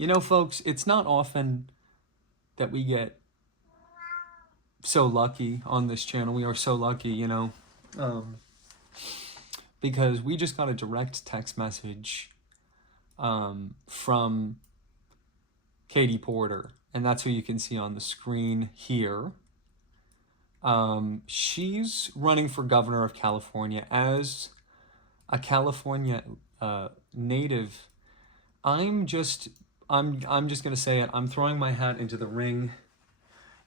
You know, folks, it's not often that we get so lucky on this channel. We are so lucky, you know, um, because we just got a direct text message from Katie Porter, and that's who you can see on the screen here. She's running for governor of California. As a California native, I'm just gonna say it. I'm throwing my hat into the ring.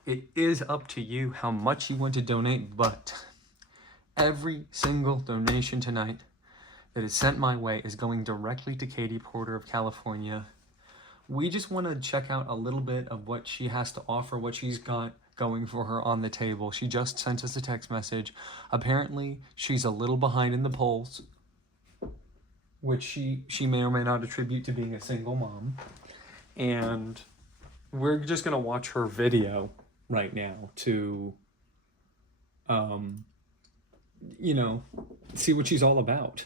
It is up to you how much you want to donate, but every single donation tonight that is sent my way is going directly to Katie Porter of California. We just want to check out a little bit of what she has to offer, what she's got going for her on the table. She just sent us a text message. Apparently, she's a little behind in the polls, which she may or may not attribute to being a single mom. And we're just going to watch her video right now to, you know, see what she's all about.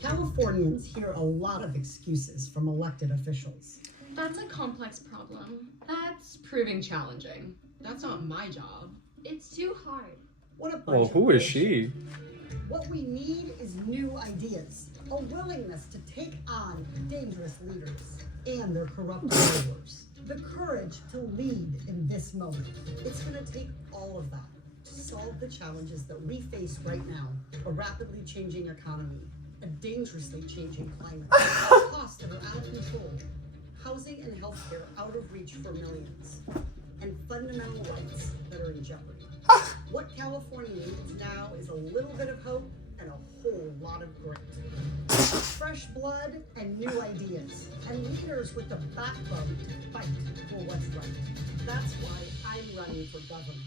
Californians hear a lot of excuses from elected officials. That's a complex problem. That's proving challenging. That's not my job. It's too hard. What a bunch Well, of who is bullshit. she? What we need is new ideas, a willingness to take on dangerous leaders and their corrupt followers, the courage to lead in this moment. It's going to take all of that to solve the challenges that we face right now: a rapidly changing economy, a dangerously changing climate, costs that are out of control, housing and healthcare out of reach for millions, and fundamental rights that are in jeopardy. What California needs now is a little bit of hope and a whole lot of grit. Fresh blood and new ideas, and leaders with the backbone to fight for what's right. That's why I'm running for governor.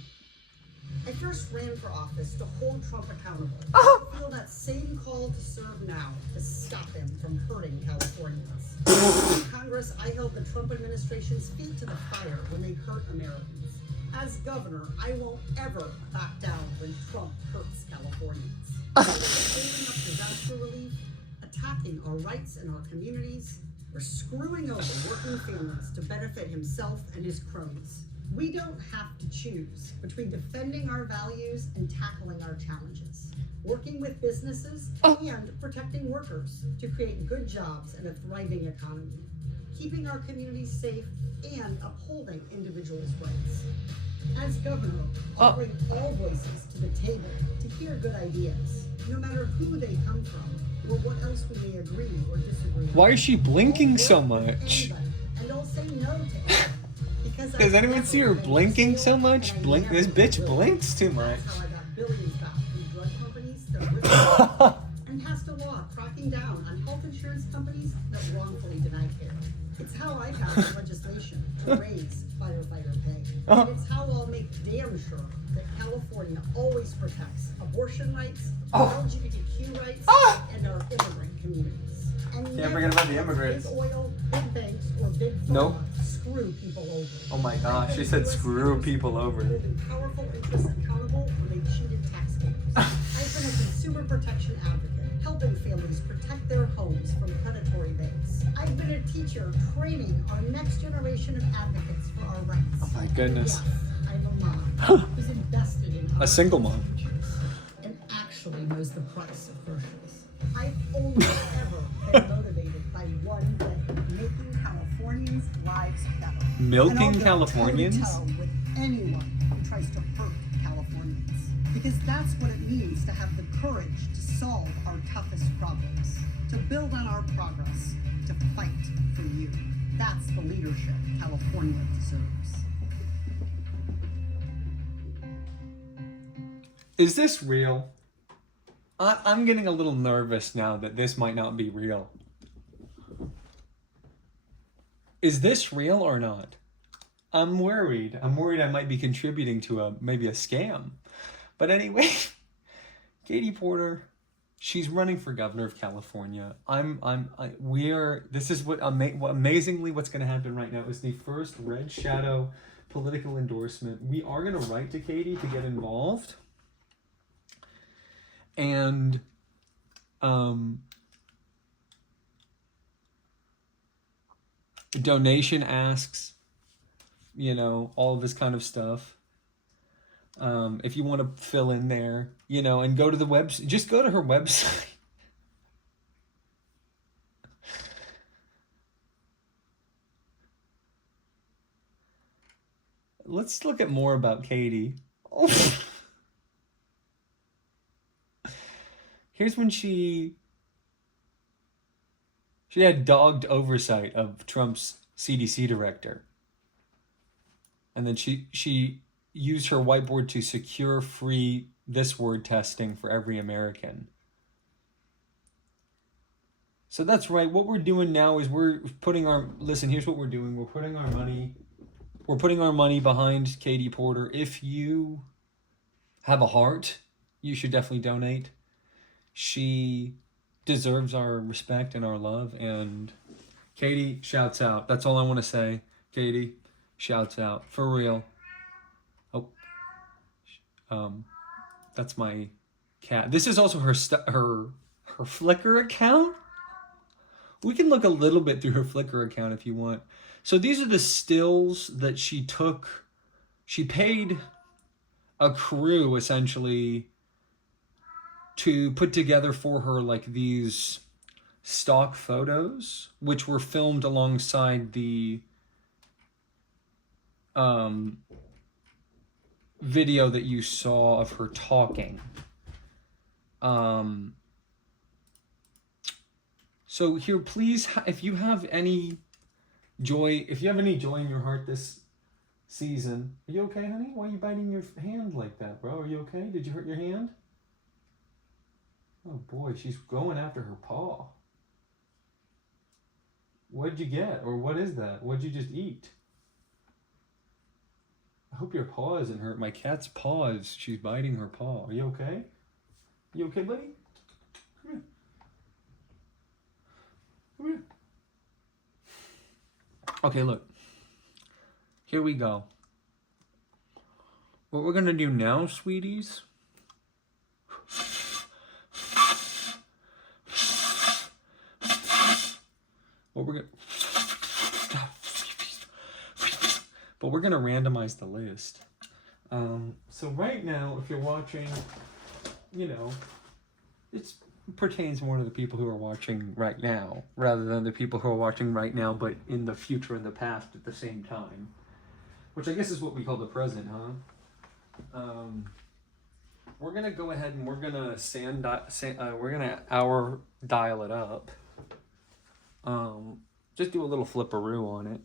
I first ran for office to hold Trump accountable. I feel that same call to serve now, to stop him from hurting Californians. In Congress, I held the Trump administration's feet to the fire when they hurt Americans. As governor, I won't ever back down when Trump hurts Californians. Whether it's holding up disaster relief, attacking our rights and our communities, or screwing over working families to benefit himself and his cronies. We don't have to choose between defending our values and tackling our challenges, working with businesses and protecting workers to create good jobs and a thriving economy, keeping our communities safe and upholding individuals' rights. As governor, I'll bring all voices to the table to hear good ideas, no matter who they come from or what else we may agree or disagree on. Why is she blinking so I'll work with much? anybody, and I'll say no to anyone. Does anyone see her blinking so much? Blink. This bitch blinks too much. That's how I got billions back from drug companies that ripped and passed a law cracking down on health insurance companies that wrongfully deny care. It's how I passed legislation to raise firefighter pay. And it's how I'll make damn sure that California always protects abortion rights, LGBTQ rights, and our immigrant communities. And Can't forget about the immigrants. Big oil, big banks, or big pharma Nope. screw people over. Oh my gosh, she said screw people over. Holding powerful interests accountable when they cheated taxpayers. I've been a consumer protection advocate, helping families protect their homes from predatory banks. I've been a teacher training our next generation of advocates for our rights. Oh my goodness. Yes, I'm a mom who's invested in A single mom. and actually knows the price of groceries. I've only ever been motivated by one thing: making Californians' lives better. Milking And I'll go Californians? toe-to-toe with anyone who tries to hurt Californians. Because that's what it means to have the courage to solve our toughest problems, to build on our progress, to fight for you. That's the leadership California deserves. Is this real? I'm getting a little nervous now that this might not be real. Is this real or not? I'm worried. I'm worried I might be contributing to maybe a scam. But anyway, Katie Porter, she's running for governor of California. This is what amazingly what's going to happen right now is the first Red Shadow political endorsement. We are going to write to Katie to get involved. And donation asks, you know, all of this kind of stuff. If you want to fill in there, you know, and go to the website, just go to her website. Let's look at more about Katie. Oh. Here's when she had dogged oversight of Trump's CDC director. And then she used her whiteboard to secure free this word testing for every American. So that's right. What we're doing now is we're putting our, listen, here's what we're doing. We're putting our money behind Katie Porter. If you have a heart, you should definitely donate. She deserves our respect and our love, and Katie, shouts out. That's all I want to say. Katie, shouts out. For real. Oh. That's my cat. This is also her Flickr account. We can look a little bit through her Flickr account if you want. So these are the stills that she took. She paid a crew, essentially, to put together for her, like, these stock photos, which were filmed alongside the video that you saw of her talking. So here, please, if you have any joy in your heart this season. Are you okay, honey? Why are you biting your hand like that, bro? Are you okay? Did you hurt your hand? Oh boy, she's going after her paw. What'd you get? Or what is that? What'd you just eat? I hope your paw isn't hurt. My cat's paw is, she's biting her paw. Are you okay? You okay, buddy? Come here. Come here. Okay, look. Here we go. What we're gonna do now, sweeties, we're gonna randomize the list. So right now, if you're watching, you know, it pertains more to the people who are watching right now, rather than the people who are watching right now, but in the future and the past at the same time. Which I guess is what we call the present, huh? We're gonna go ahead and we're gonna we're gonna hour dial it up. Just do a little flipperoo on it.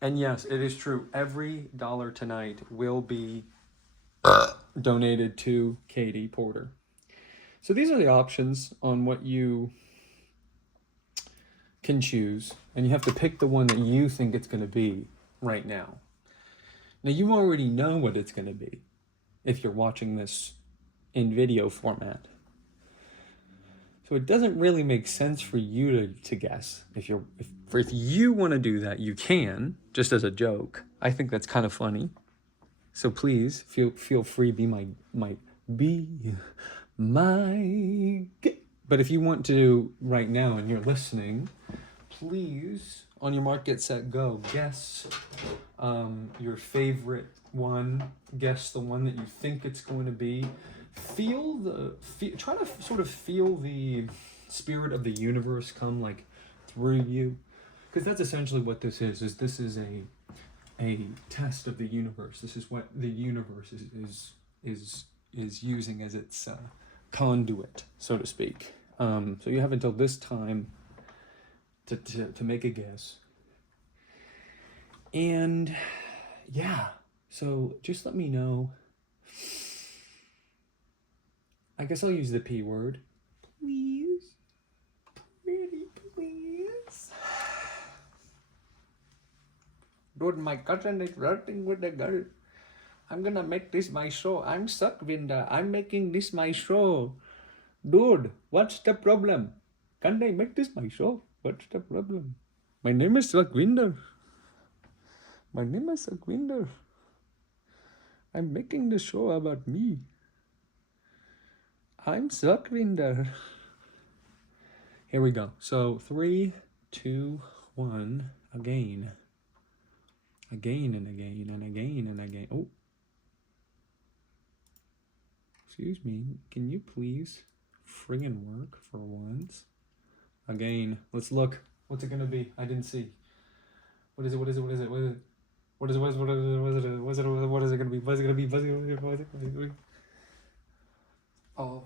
And yes, it is true. Every dollar tonight will be donated to Katie Porter. So these are the options on what you can choose. And you have to pick the one that you think it's going to be right now. Now, you already know what it's going to be if you're watching this in video format. So it doesn't really make sense for you to guess. If you want to do that, you can, just as a joke. I think that's kind of funny. So please feel free, be my but if you want to right now and you're listening, please, on your mark, get set, go. Guess your favorite one. Guess the one that you think it's going to be. Try to sort of feel the spirit of the universe come like through you, because that's essentially what this is. This is a test of the universe. This is what the universe is using as its conduit, so to speak. So you have until this time to make a guess. And yeah, so just let me know. I guess I'll use the P word. Please. Pretty please. Dude, my cousin is flirting with a girl. I'm gonna make this my show. I'm Suckwinder. I'm making this my show. Dude, what's the problem? Can't I make this my show? What's the problem? My name is Suckwinder. My name is Suckwinder. I'm making the show about me. I'm Suckwinder. Here we go. So 3, 2, 1. again. Again and again and again and again. Oh. Excuse me. Can you please friggin' work for once? Again. Let's look. What's it gonna be? I didn't see. What is it? What is it? What is it? What is it? What is it? What is it? What is it? What is it? What is it? What is it gonna be? What is it gonna be? What is it gonna be? What is it gonna be? Oh.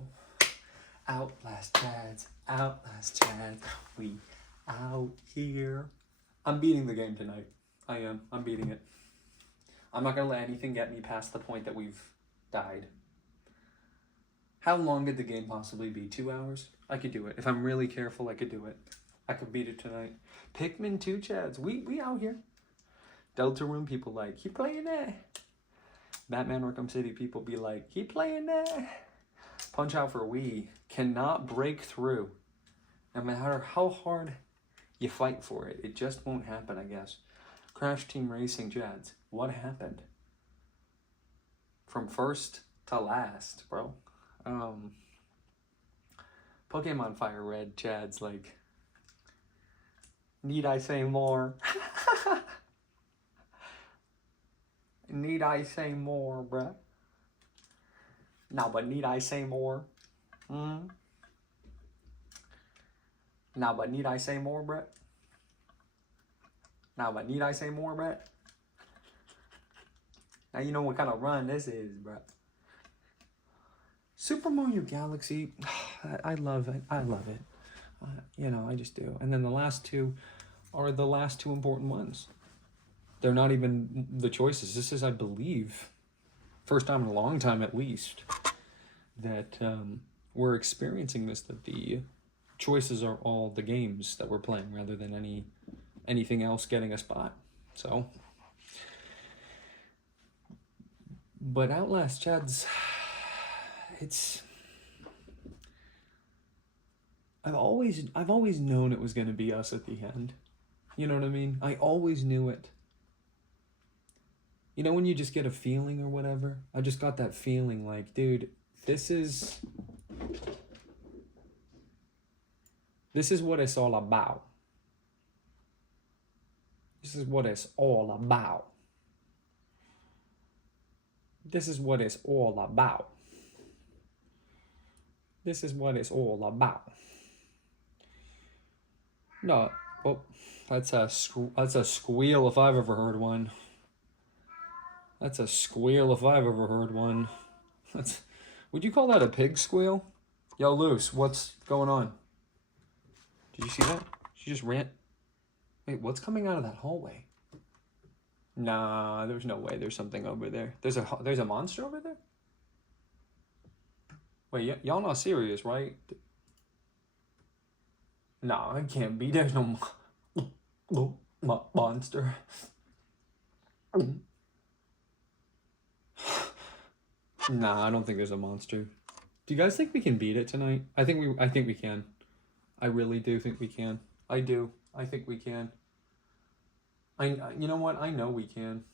Outlast Chads. Outlast Chads. We out here. I'm beating the game tonight. I am. I'm beating it. I'm not gonna let anything get me past the point that we've died. How long could the game possibly be? 2 hours? I could do it. If I'm really careful, I could do it. I could beat it tonight. Pikmin 2 Chads. We out here. Deltarune people like, keep playing that. Batman Arkham City people be like, keep playing that. Punch Out for Wii cannot break through. No matter how hard you fight for it, it just won't happen, I guess. Crash Team Racing Chads. What happened? From first to last, bro. Pokemon Fire Red Chads like, need I say more? Need I say more, bruh? Now, but need I say more? Now, but need I say more, bruh? Now, but need I say more, bruh? Now you know what kind of run this is, bruh. Super Mario Galaxy, I love it. I love it. You know, I just do. And then the last two are the last two important ones. They're not even the choices. This is, I believe, first time in a long time at least, that we're experiencing this, that the choices are all the games that we're playing rather than anything else getting a spot. So, but Outlast Chads, it's, I've always known it was going to be us at the end. You know what I mean? I always knew it. You know when you just get a feeling or whatever? I just got that feeling like, dude, this is what it's all about. This is what it's all about. This is what it's all about. This is what it's all about. No, oh, that's a squeal if I've ever heard one. That's a squeal if I've ever heard one. Would you call that a pig squeal? Yo, Luce, what's going on? Did you see that? She just ran. Wait, what's coming out of that hallway? Nah, there's no way. There's something over there. There's a monster over there? Wait, y'all not serious, right? Nah, it can't be. There's no monster. Nah, I don't think there's a monster. Do you guys think we can beat it tonight? I think we can. I really do think we can. I do. I think we can. You know what? I know we can.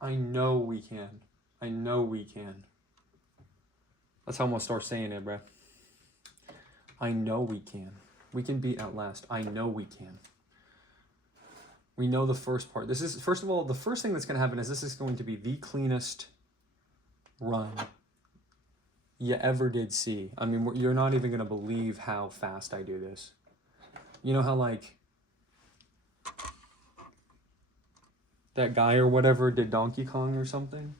I know we can. I know we can. That's how I'm gonna start saying it, bruh. I know we can. We can beat Outlast. I know we can. We know the first part. This is, first of all, the first thing that's going to happen is this is going to be the cleanest run you ever did see. I mean, you're not even going to believe how fast I do this. You know how, like, that guy or whatever did Donkey Kong or something?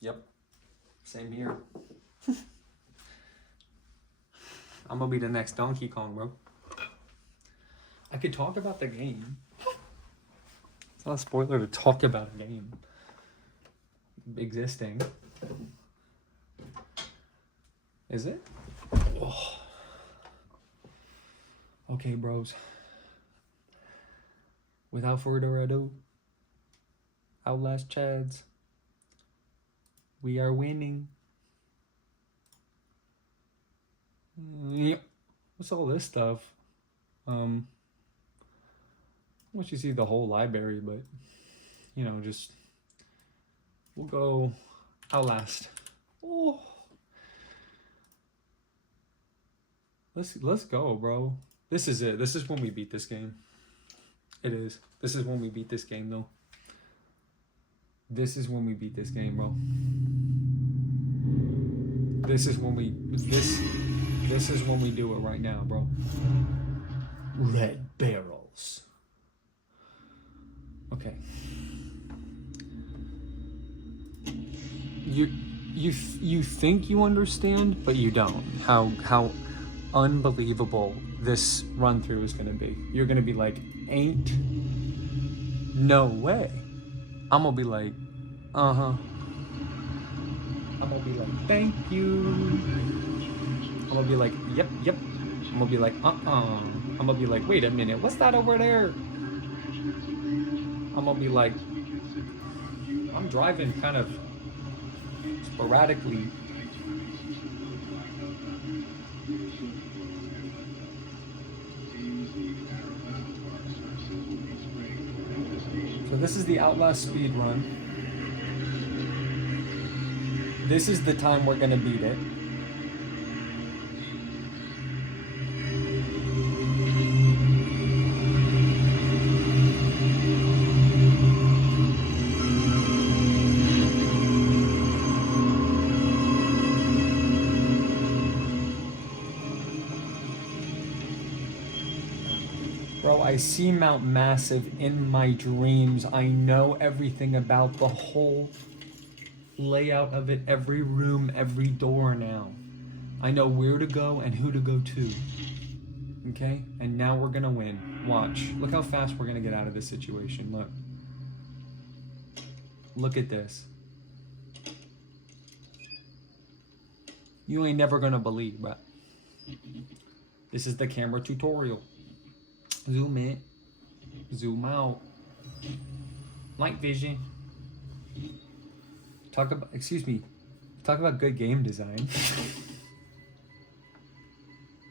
Yep. Same here. I'm going to be the next Donkey Kong, bro. I could talk about the game. It's not a spoiler to talk about a game existing. Is it? Oh. Okay, bros. Without further ado, Outlast Chads. We are winning. Yep. What's all this stuff? Once you see the whole library, but you know, just we'll go Outlast. Oh, let's go, bro. This is it. This is when we beat this game. It is. This is when we beat this game, though. This is when we beat this game, bro. This is when we this is when we do it right now, bro. Red barrels. Okay. You think you understand, but you don't. How unbelievable this run through is gonna be. You're gonna be like, ain't no way. I'm gonna be like, uh-huh. I'm gonna be like, thank you. I'm gonna be like, yep. I'm gonna be like, I'm gonna be like, wait a minute, what's that over there? I'm gonna be like, I'm driving kind of sporadically. So this is the Outlast speed run. This is the time we're gonna beat it. Bro, I see Mount Massive in my dreams. I know everything about the whole layout of it, every room, every door now. I know where to go and who to go to. Okay? And now we're gonna win. Watch. Look how fast we're gonna get out of this situation. Look. Look at this. You ain't never gonna believe, bro. This is the camera tutorial. Zoom in, zoom out, night vision. Talk about good game design.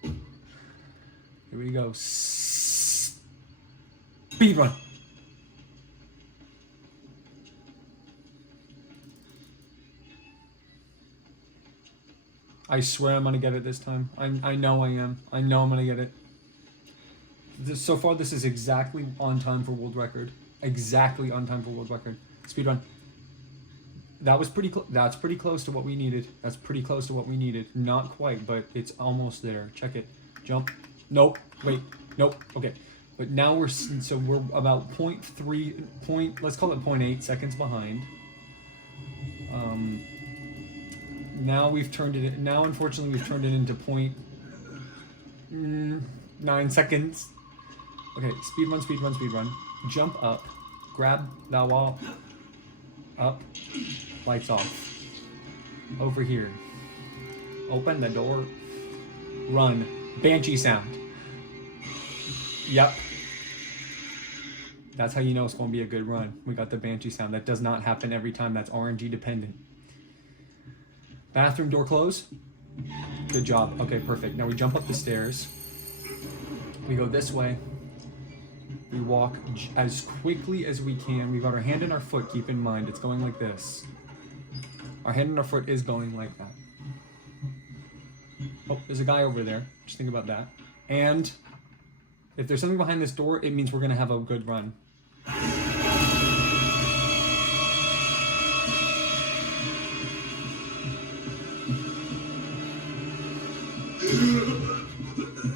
Here we go. Speedrun. I swear I'm gonna get it this time. I know I am. I know I'm gonna get it. So far, this is exactly on time for world record. Exactly on time for world record. Speedrun. That was pretty close. That's pretty close to what we needed. That's pretty close to what we needed. Not quite, but it's almost there. Check it. Jump. Nope. Wait. Nope. Okay. But now we're about 0.3. Let's call it 0.8 seconds behind. Now we've turned it. Now unfortunately we've turned it into 0.9 seconds. Okay, speedrun. Jump up, grab that wall, up, lights off. Over here. Open the door, run. Banshee sound. Yep. That's how you know it's going to be a good run. We got the Banshee sound. That does not happen every time. That's RNG dependent. Bathroom door close. Good job. Okay, perfect. Now we jump up the stairs. We go this way. We walk as quickly as we can. We've got our hand and our foot. Keep in mind, it's going like this. Our hand and our foot is going like that. Oh, there's a guy over there. Just think about that. And if there's something behind this door, it means we're going to have a good run.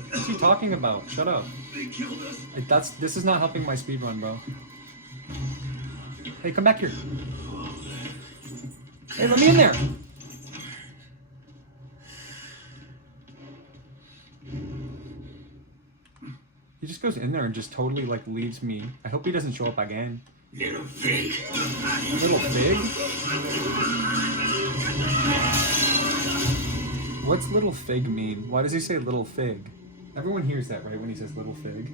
What's he talking about? Shut up. They killed us. This is not helping my speedrun, bro. Hey, come back here. Hey, let me in there. He just goes in there and just totally like leaves me. I hope he doesn't show up again. Little fig. Little fig? What's little fig mean? Why does he say little fig? Everyone hears that, right, when he says little fig?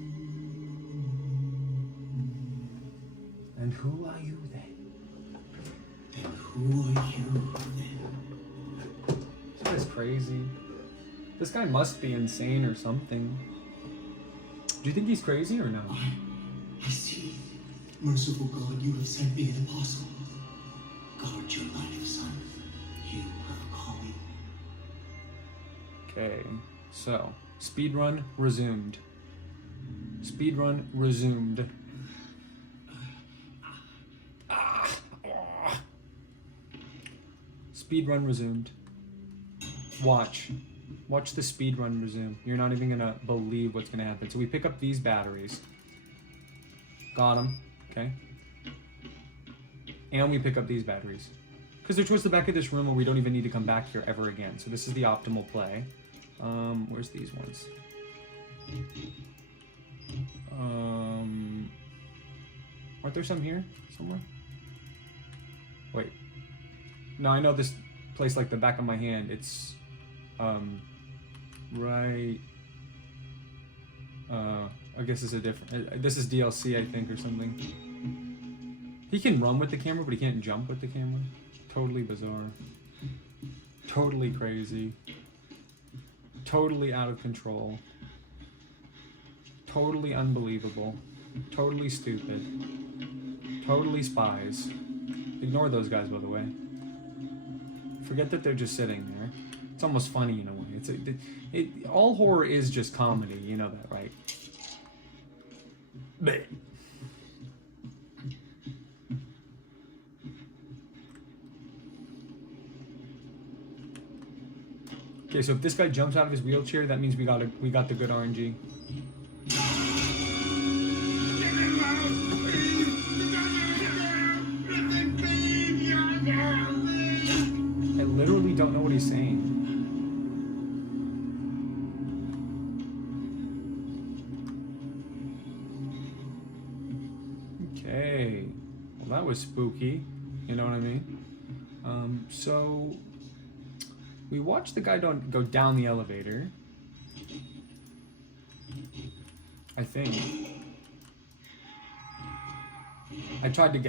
And who are you then? And who are you then? This guy's crazy. This guy must be insane or something. Do you think he's crazy or no? I see. Merciful God, you have sent me an apostle. Guard your life, son. You have a calling. Okay, so speedrun resumed. Speedrun resumed. Speedrun resumed. Watch. Watch the speedrun resume. You're not even gonna believe what's gonna happen. So we pick up these batteries. Got them. Okay. And we pick up these batteries. Because they're towards the back of this room where we don't even need to come back here ever again. So this is the optimal play. Where's these ones? Aren't there some here? Somewhere? Wait. No, I know this place like the back of my hand. It's, right... I guess it's a different... this is DLC, I think, or something. He can run with the camera, but he can't jump with the camera. Totally bizarre. Totally crazy. Totally out of control. Totally unbelievable. Totally stupid. Totally spies. Ignore those guys, by the way. Forget that they're just sitting there. It's almost funny in a way. All horror is just comedy, you know that, right? Bleh. Okay, so if this guy jumps out of his wheelchair, that means we got the good RNG. I literally don't know what he's saying. Okay, well that was spooky. You know what I mean? So we watched the guy go down the elevator. I think. I tried to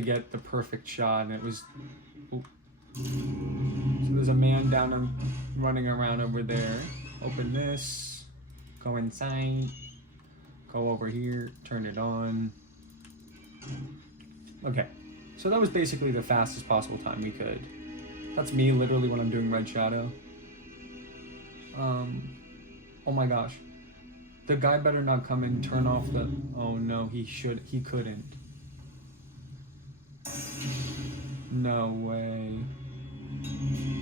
get the perfect shot, and it was. Oh. So there's a man down and running around over there. Open this. Go inside. Go over here. Turn it on. Okay. So that was basically the fastest possible time we could. That's me literally when I'm doing Red Shadow. Oh my gosh. The guy better not come and turn off the... Oh no, he couldn't. No way.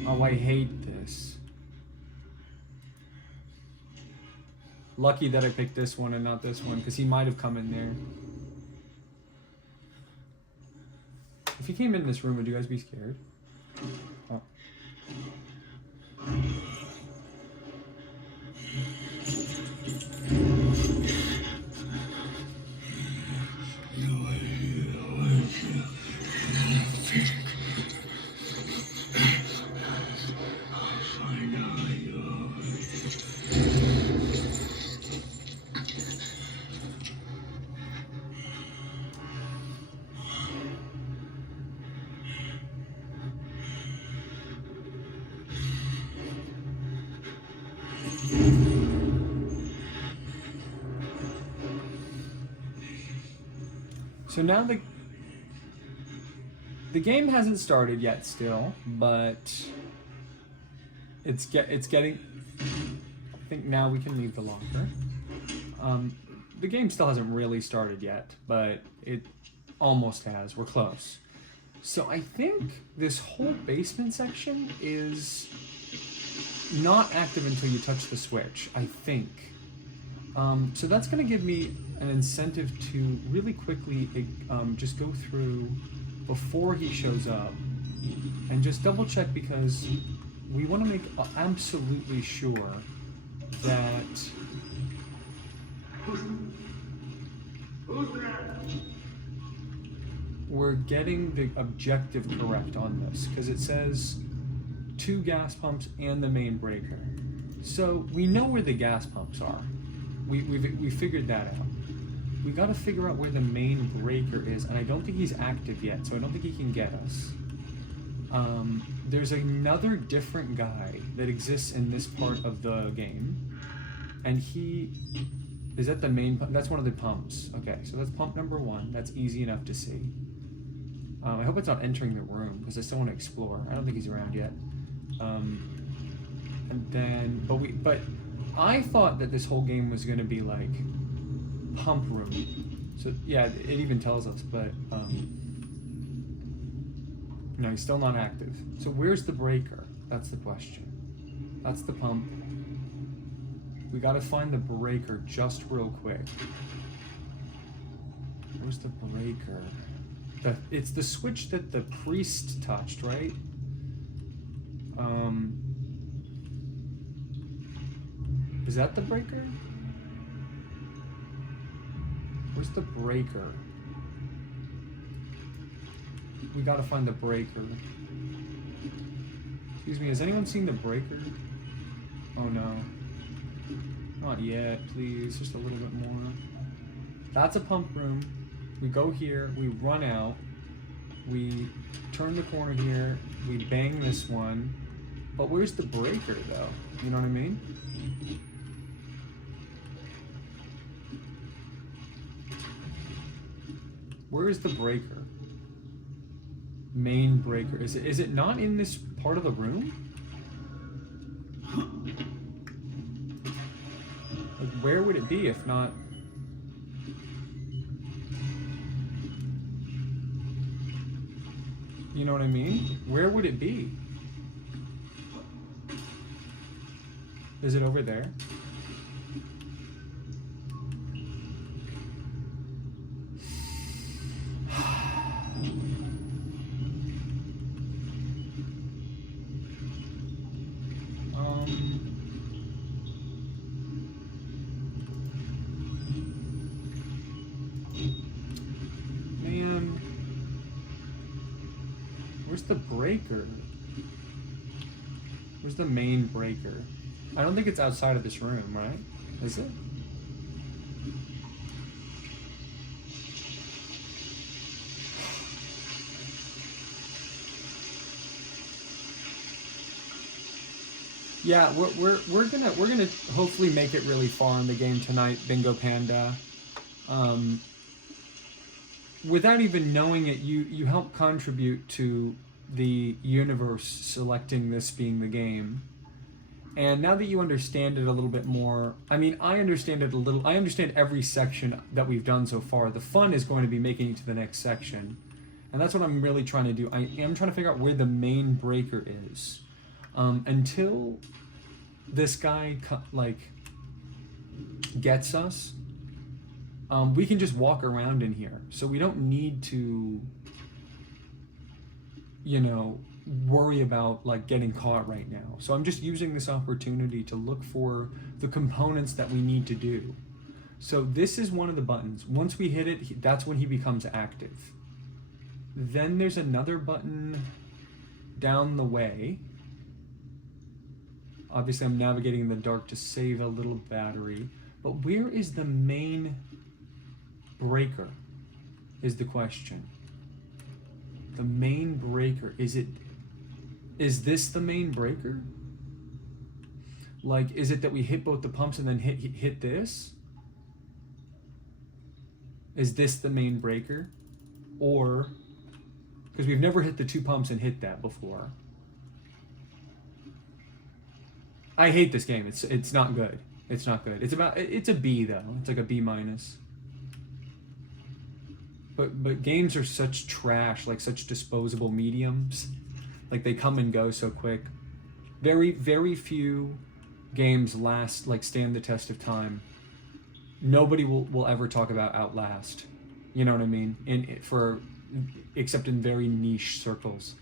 Oh, I hate this. Lucky that I picked this one and not this one, because he might have come in there. If he came in this room, would you guys be scared? Oh. So now the game hasn't started yet still, but it's getting. I think now we can leave the locker. The game still hasn't really started yet, but it almost has. We're close. So I think this whole basement section is not active until you touch the switch, I think. So that's going to give me an incentive to really quickly just go through before he shows up and just double check, because we want to make absolutely sure that we're getting the objective correct on this, because it says 2 gas pumps and the main breaker. So we know where the gas pumps are. We figured that out. We got to figure out where the main breaker is, and I don't think he's active yet, so I don't think he can get us. There's another different guy that exists in this part of the game, and he is at the main pump. That's one of the pumps. Okay, so that's pump number 1. That's easy enough to see. I hope it's not entering the room, because I still want to explore. I don't think he's around yet. And then, but I thought that this whole game was going to be like pump room. So yeah, it even tells us, but no, he's still not active. So where's the breaker? That's the question. That's the pump. We gotta find the breaker just real quick. Where's the breaker? It's the switch that the priest touched, right? Is that the breaker? Where's the breaker? We gotta find the breaker. Excuse me, has anyone seen the breaker? Oh no. Not yet, please, just a little bit more. That's a pump room. We go here, we run out, we turn the corner here, we bang this one. But where's the breaker though? You know what I mean? Where is the breaker? Main breaker. Is it not in this part of the room? Like, where would it be if not? You know what I mean? Where would it be? Is it over there? Man, where's the breaker? Where's the main breaker? I don't think it's outside of this room, right? Is it? Yeah, we're gonna hopefully make it really far in the game tonight, Bingo Panda. Without even knowing it, you help contribute to the universe selecting this being the game. And now that you understand it a little bit more, I mean, I understand it a little. I understand every section that we've done so far. The fun is going to be making it to the next section, and that's what I'm really trying to do. I am trying to figure out where the main breaker is. Until this guy gets us, we can just walk around in here. So we don't need to, you know, worry about like getting caught right now. So I'm just using this opportunity to look for the components that we need to do. So this is one of the buttons. Once we hit it, that's when he becomes active. Then there's another button down the way. Obviously I'm navigating in the dark to save a little battery. But where is the main breaker is the question. The main breaker, is this the main breaker? Like, is it that we hit both the pumps and then hit this? Is this the main breaker? Or, because we've never hit the two pumps and hit that before. I hate this game. It's not good. It's not good. It's a B though. It's like a B minus. But games are such trash, like such disposable mediums. Like they come and go so quick. Very, very few games stand the test of time. Nobody will ever talk about Outlast. You know what I mean? Except in very niche circles.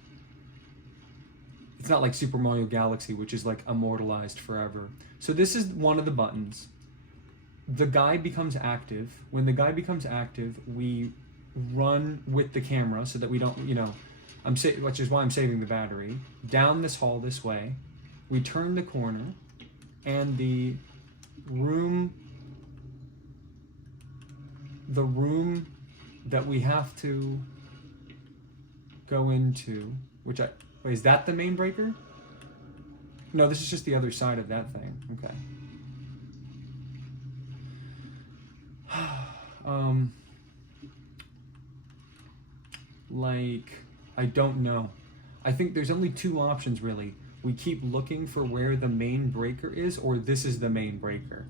It's not like Super Mario Galaxy, which is like immortalized forever. So this is one of the buttons. The guy becomes active. When the guy becomes active, we run with the camera so that we don't, you know, which is why I'm saving the battery. Down this hall this way. We turn the corner, and the room that we have to go into, wait, is that the main breaker? No, this is just the other side of that thing. Okay. I don't know. I think there's only two options really. We keep looking for where the main breaker is, or this is the main breaker.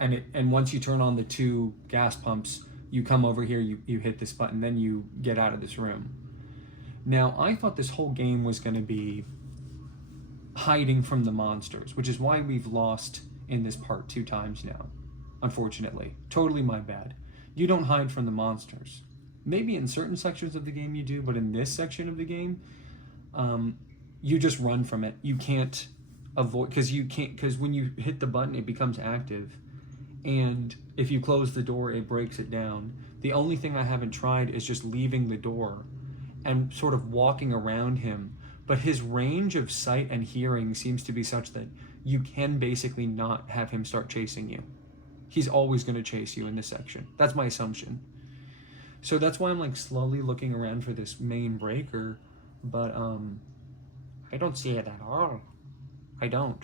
and once you turn on the 2 gas pumps, you come over here, you hit this button, then you get out of this room. Now, I thought this whole game was going to be hiding from the monsters, which is why we've lost in this part 2 times now, unfortunately. Totally my bad. You don't hide from the monsters. Maybe in certain sections of the game you do, but in this section of the game, you just run from it. You can't avoid, because when you hit the button, it becomes active. And if you close the door, it breaks it down. The only thing I haven't tried is just leaving the door and sort of walking around him. But his range of sight and hearing seems to be such that you can basically not have him start chasing you. He's always going to chase you in this section. That's my assumption. So that's why I'm like slowly looking around for this main breaker, but I don't see it at all. I don't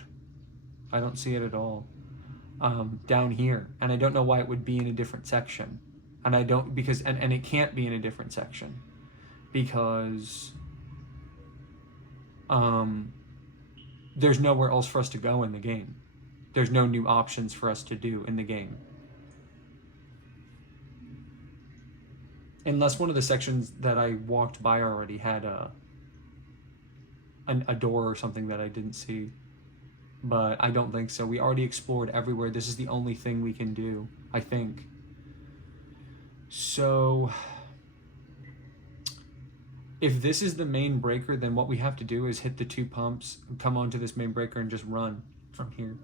see it at all. Down here, and I don't know why it would be in a different section, and I don't, because and it can't be in a different section because there's nowhere else for us to go in the game. There's no new options for us to do in the game, unless one of the sections that I walked by already had a door or something that I didn't see. But I don't think so. We already explored everywhere. This is the only thing we can do, I think. So, if this is the main breaker, then what we have to do is hit the 2 pumps, come onto this main breaker, and just run from here.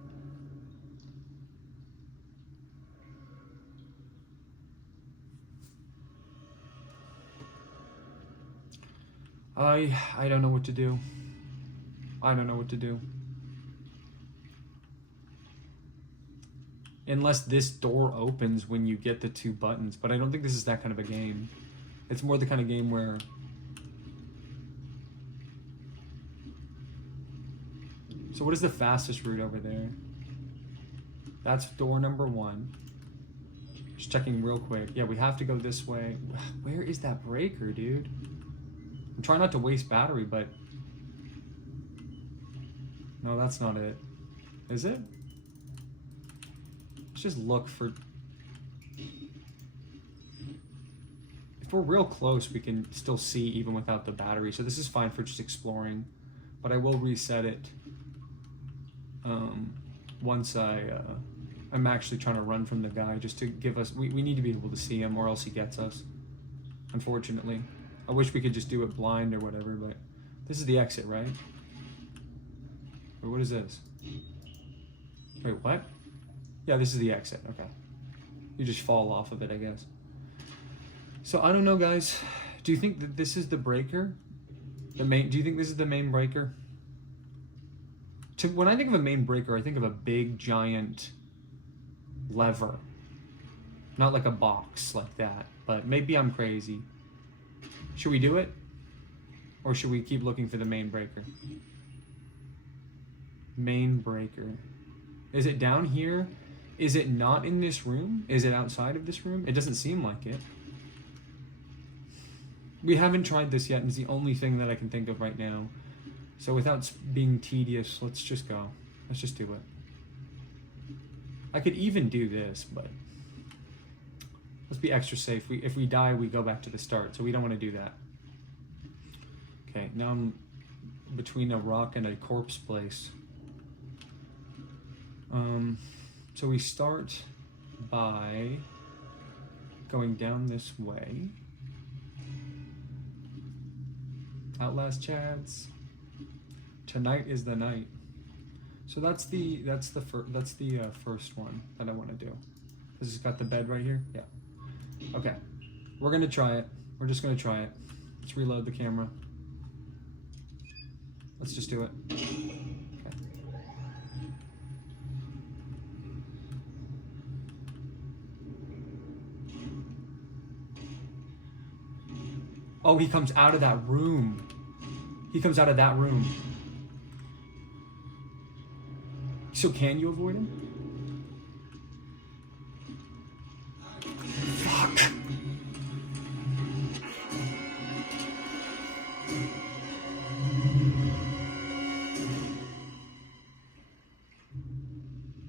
I don't know what to do. I don't know what to do. Unless this door opens when you get the 2 buttons, but I don't think this is that kind of a game. It's more the kind of game where so what is the fastest route over there? That's door number 1. Just checking real quick. Yeah, we have to go this way. Where is that breaker, dude? I'm trying not to waste battery, but no, that's not it. Is it? Let's just look for... If we're real close, we can still see even without the battery. So this is fine for just exploring. But I will reset it once I'm actually trying to run from the guy, just to give us... We need to be able to see him or else he gets us, unfortunately. I wish we could just do it blind or whatever, but... This is the exit, right? Wait, what is this? Wait, what? Yeah, this is the exit. Okay. You just fall off of it, I guess. So, I don't know, guys. Do you think that this is the breaker? Do you think this is the main breaker? When I think of a main breaker, I think of a big, giant lever. Not like a box like that, but maybe I'm crazy. Should we do it? Or should we keep looking for the main breaker? Main breaker. Is it down here? Is it not in this room? Is it outside of this room? It doesn't seem like it. We haven't tried this yet, and it's the only thing that I can think of right now. So without being tedious, let's just go. Let's just do it. I could even do this, but let's be extra safe. If we die, we go back to the start, so we don't want to do that. Okay, now I'm between a rock and a corpse place. So we start by going down this way. Outlast Chads. Tonight is the night. So that's the first one that I want to do. This has got the bed right here. Yeah. Okay. We're gonna try it. We're just gonna try it. Let's reload the camera. Let's just do it. Okay. Oh, he comes out of that room. He comes out of that room. So can you avoid him? Fuck.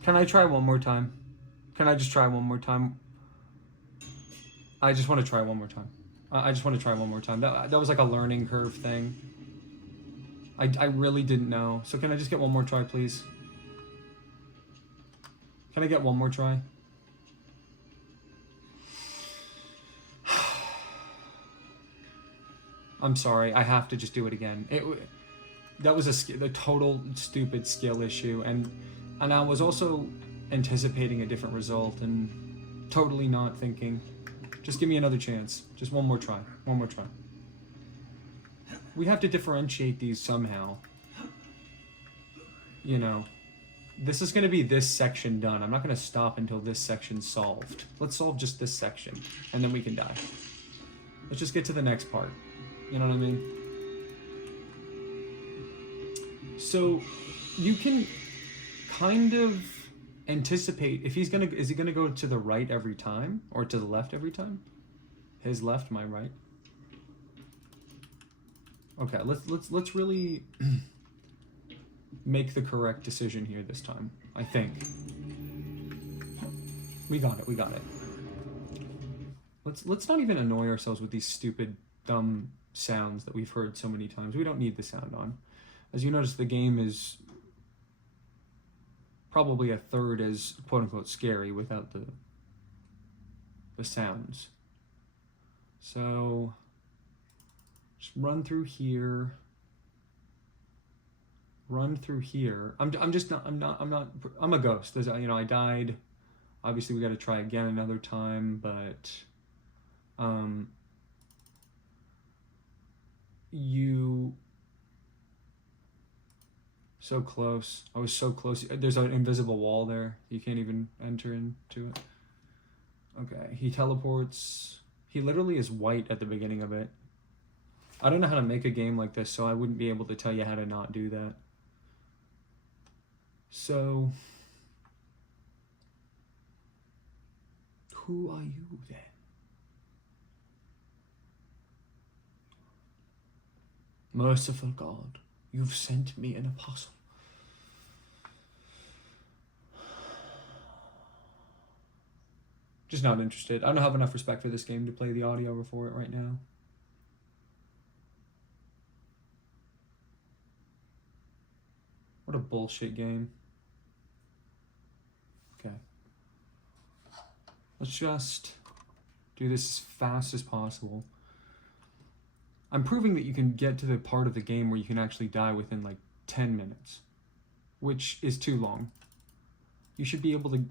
Can I try one more time? Can I just try one more time? I just want to try one more time. I just want to try one more time. That was like a learning curve thing. I really didn't know. So can I just get one more try, please? Can I get one more try? I'm sorry. I have to just do it again. That was a total stupid skill issue, and I was also anticipating a different result and totally not thinking. Just give me another chance. Just one more try. One more try. We have to differentiate these somehow. You know, this is going to be this section done. I'm not going to stop until this section's solved. Let's solve just this section, and then we can die. Let's just get to the next part. You know what I mean? So, you can kind of anticipate if is he gonna go to the right every time or to the left every time? His left, my right. Okay, let's really make the correct decision here this time. I think we got it. Let's not even annoy ourselves with these stupid dumb sounds that we've heard so many times. We don't need the sound on. As you notice, the game is probably a third as quote-unquote scary without the sounds. So just run through here. I'm a ghost. I died. Obviously we got to try again another time, but so close. I was so close. There's an invisible wall there. You can't even enter into it. Okay, he teleports. He literally is white at the beginning of it. I don't know how to make a game like this, so I wouldn't be able to tell you how to not do that. So, who are you then? Merciful God, you've sent me an apostle. Just not interested. I don't have enough respect for this game to play the audio over for it right now. What a bullshit game. Okay. Let's just do this as fast as possible. I'm proving that you can get to the part of the game where you can actually die within like 10 minutes, which is too long. You should be able to...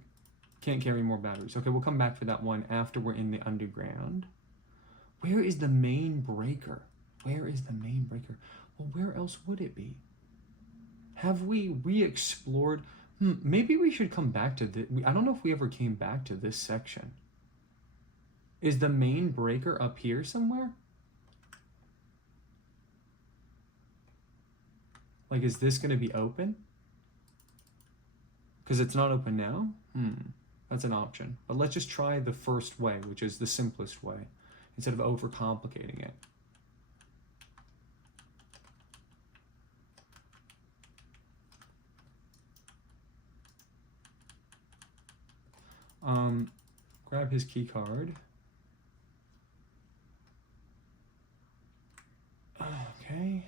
Can't carry more batteries. Okay, we'll come back for that one after we're in the underground. Where is the main breaker? Where is the main breaker? Well, where else would it be? Have we re-explored? Maybe we should come back to this. I don't know if we ever came back to this section. Is the main breaker up here somewhere? Like, is this going to be open? Because it's not open now? That's an option. But let's just try the first way, which is the simplest way, instead of overcomplicating it. Grab his key card. Okay.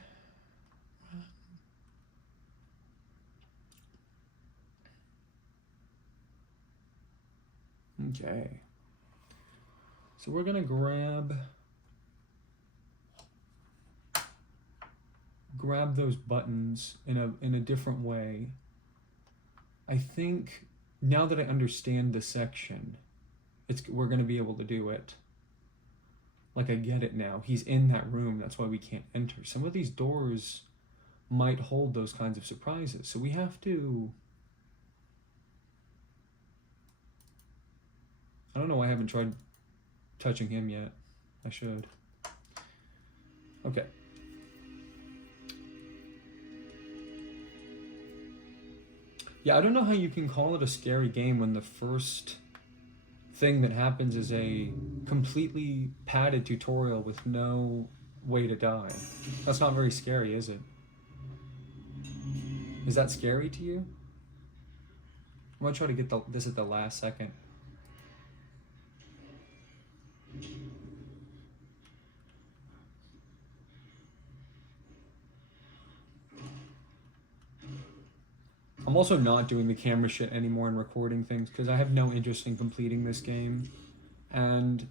Okay. So we're gonna grab those buttons in a different way. I think now that I understand the section, we're gonna be able to do it. Like, I get it now. He's in that room, that's why we can't enter. Some of these doors might hold those kinds of surprises, so we have to... I don't know why I haven't tried touching him yet. I should. Okay. Yeah, I don't know how you can call it a scary game when the first thing that happens is a completely padded tutorial with no way to die. That's not very scary, is it? Is that scary to you? I'm gonna try to get this at the last second. I'm also not doing the camera shit anymore and recording things because I have no interest in completing this game. And,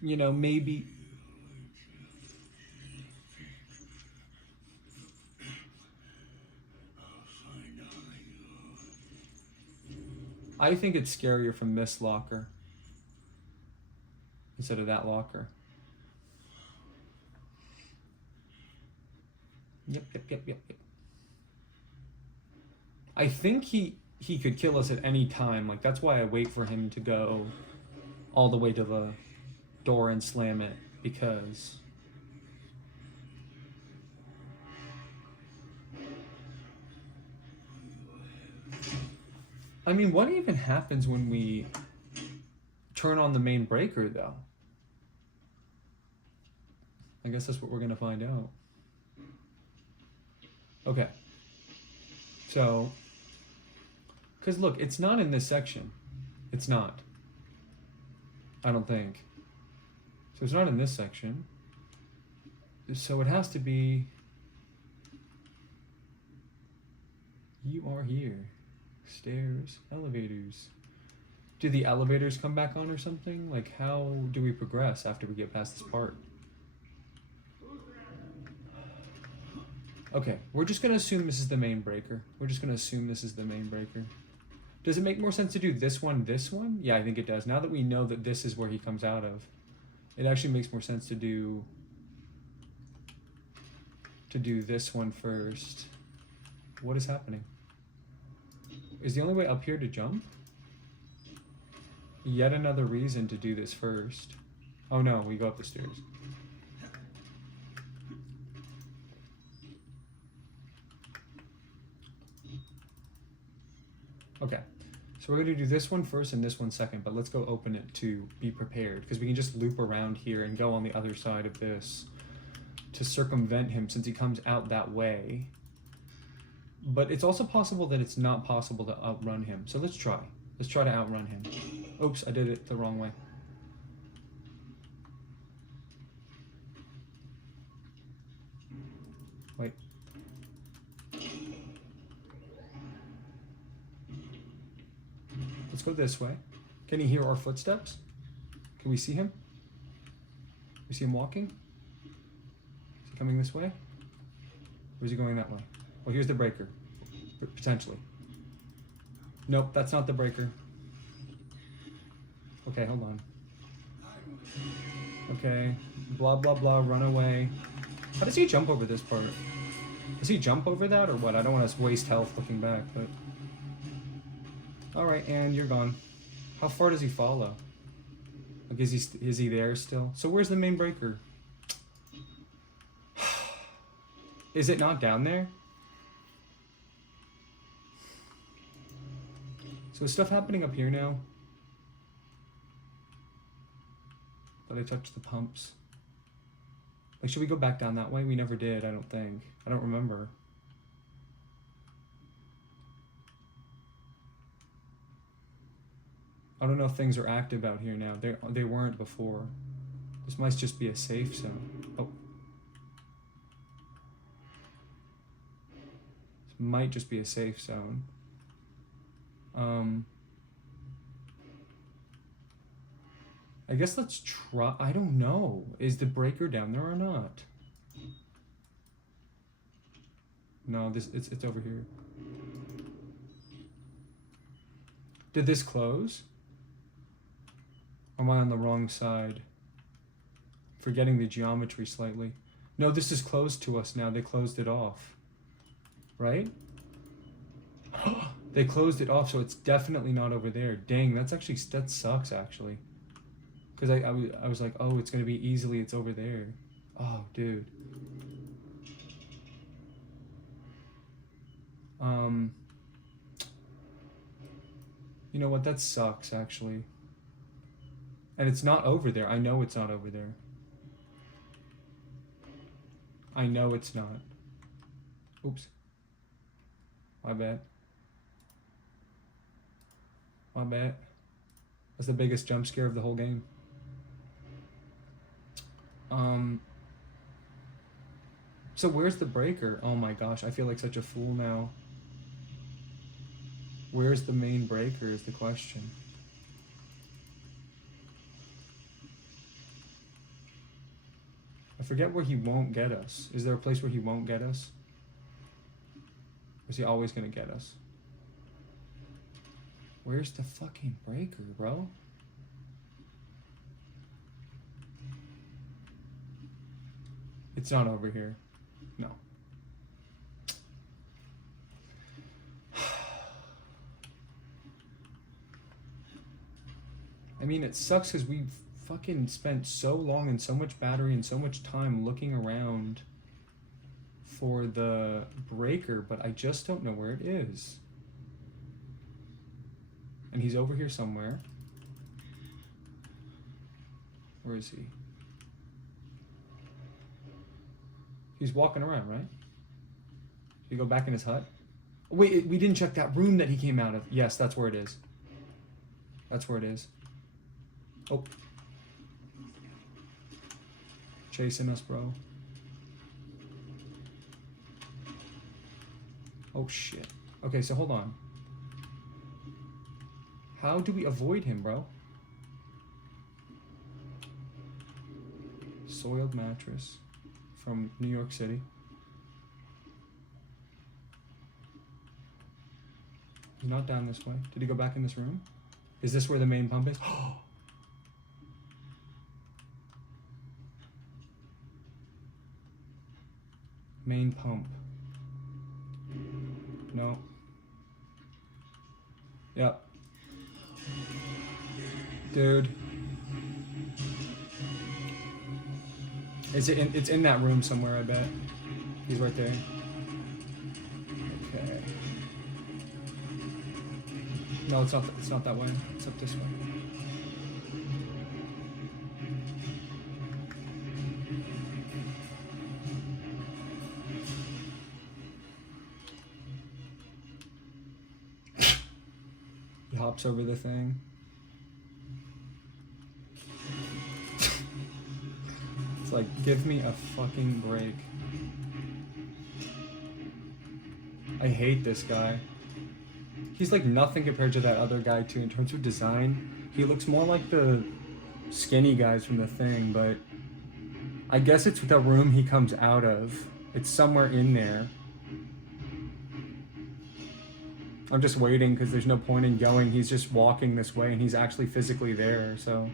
you know, maybe... I think it's scarier from this locker instead of that locker. Yep. I think he could kill us at any time. Like, that's why I wait for him to go all the way to the door and slam it, because... I mean, what even happens when we turn on the main breaker, though? I guess that's what we're gonna find out. Okay. So, because look, it's not in this section. It's not. I don't think. So it's not in this section. So it has to be... You are here. Stairs, elevators. Do the elevators come back on or something? Like, how do we progress after we get past this part? Okay, we're just gonna assume this is the main breaker. Does it make more sense to do this one? Yeah, I think it does. Now that we know that this is where he comes out of, it actually makes more sense to do this one first. What is happening? Is the only way up here to jump? Yet another reason to do this first. Oh no, we go up the stairs. Okay, so we're gonna do this one first and this one second, but let's go open it to be prepared, because we can just loop around here and go on the other side of this to circumvent him since he comes out that way. But it's also possible that it's not possible to outrun him. So let's try. Let's try to outrun him. Oops, I did it the wrong way. Wait. Let's go this way. Can he hear our footsteps? Can we see him? We see him walking? Is he coming this way? Or is he going that way? Well, here's the breaker, potentially. Nope, that's not the breaker. Okay, hold on. Okay, blah, blah, blah, run away. How does he jump over this part? Does he jump over that or what? I don't want to waste health looking back, but... Alright, and you're gone. How far does he follow? Like, is he there still? So where's the main breaker? Is it not down there? So is stuff happening up here now? But I touched the pumps. Like, should we go back down that way? We never did, I don't think. I don't remember. I don't know if things are active out here now. They weren't before. This might just be a safe zone. Oh. This might just be a safe zone. I guess let's try. I don't know. Is the breaker down there or not? No, it's over here. Did this close? Or am I on the wrong side? Forgetting the geometry slightly. No, this is closed to us now. They closed it off. Right? They closed it off, so it's definitely not over there. Dang, that sucks actually. Because I was like, oh, it's gonna be easily, it's over there. Oh, dude. You know what, that sucks actually. And it's not over there. I know it's not over there. I know it's not. Oops. My bad. My bad. That's the biggest jump scare of the whole game. So where's the breaker? Oh my gosh, I feel like such a fool now. Where's the main breaker is the question. I forget where he won't get us. Is there a place where he won't get us? Or is he always gonna get us? Where's the fucking breaker, bro? It's not over here. No. I mean, it sucks because we've fucking spent so long and so much battery and so much time looking around for the breaker, but I just don't know where it is. And he's over here somewhere. Where is he? He's walking around, right? Did he go back in his hut? Wait, we didn't check that room that he came out of. Yes, that's where it is. That's where it is. Oh. Chasing us, bro. Oh, shit. Okay, so hold on. How do we avoid him, bro? Soiled mattress from New York City. He's not down this way. Did he go back in this room? Is this where the main pump is? Main pump. No. Yep. Dude. It's in that room somewhere, I bet. He's right there. Okay. No, it's not that way. It's up this way. He hops over the thing. It's like, give me a fucking break. I hate this guy. He's like nothing compared to that other guy too in terms of design. He looks more like the skinny guys from The Thing, but I guess it's the room he comes out of. It's somewhere in there. I'm just waiting because there's no point in going. He's just walking this way and he's actually physically there, so.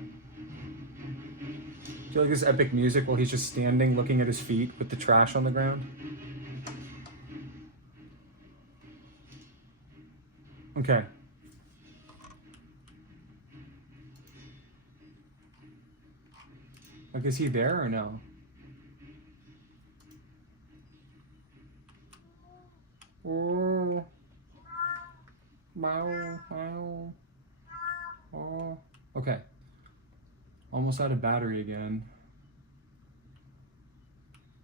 Do you like this epic music while he's just standing looking at his feet with the trash on the ground? Okay. Like, is he there or no? Oh. Meow, meow. Oh. Okay. Almost out of battery again.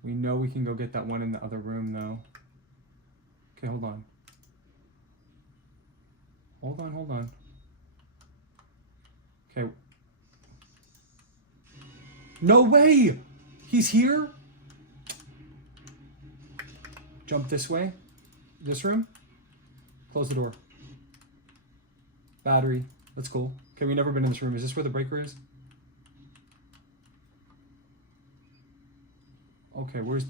We know we can go get that one in the other room though. Okay, hold on. Hold on. Okay. No way! He's here? Jump this way. This room. Close the door. Battery. That's cool. Okay, we've never been in this room. Is this where the breaker is? Okay, where's...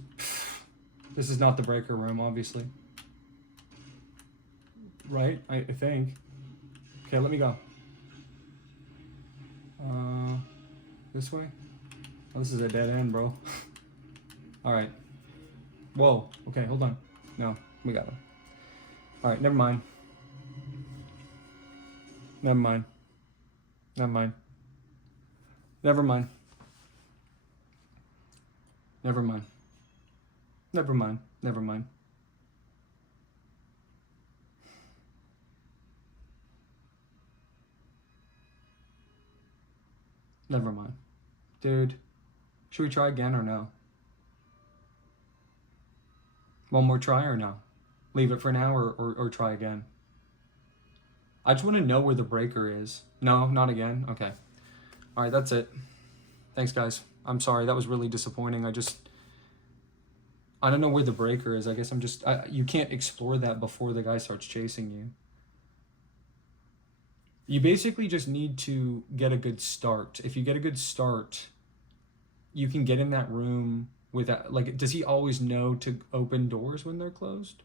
This is not the breaker room, obviously. Right? I think. Okay, let me go. This way? Oh, this is a dead end, bro. Alright. Whoa. Okay, hold on. No, we got him. Alright, never mind. Never mind. Never mind. Never mind. Never mind. Never mind. Never mind. Never mind. Dude, should we try again or no? One more try or no? Leave it for now or try again? I just want to know where the breaker is. No, not again? Okay. Alright, that's it. Thanks, guys. I'm sorry, that was really disappointing. I don't know where the breaker is. I guess I'm just... you can't explore that before the guy starts chasing you. You basically just need to get a good start. If you get a good start, you can get in that room without, like, does he always know to open doors when they're closed?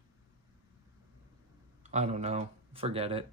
I don't know. Forget it.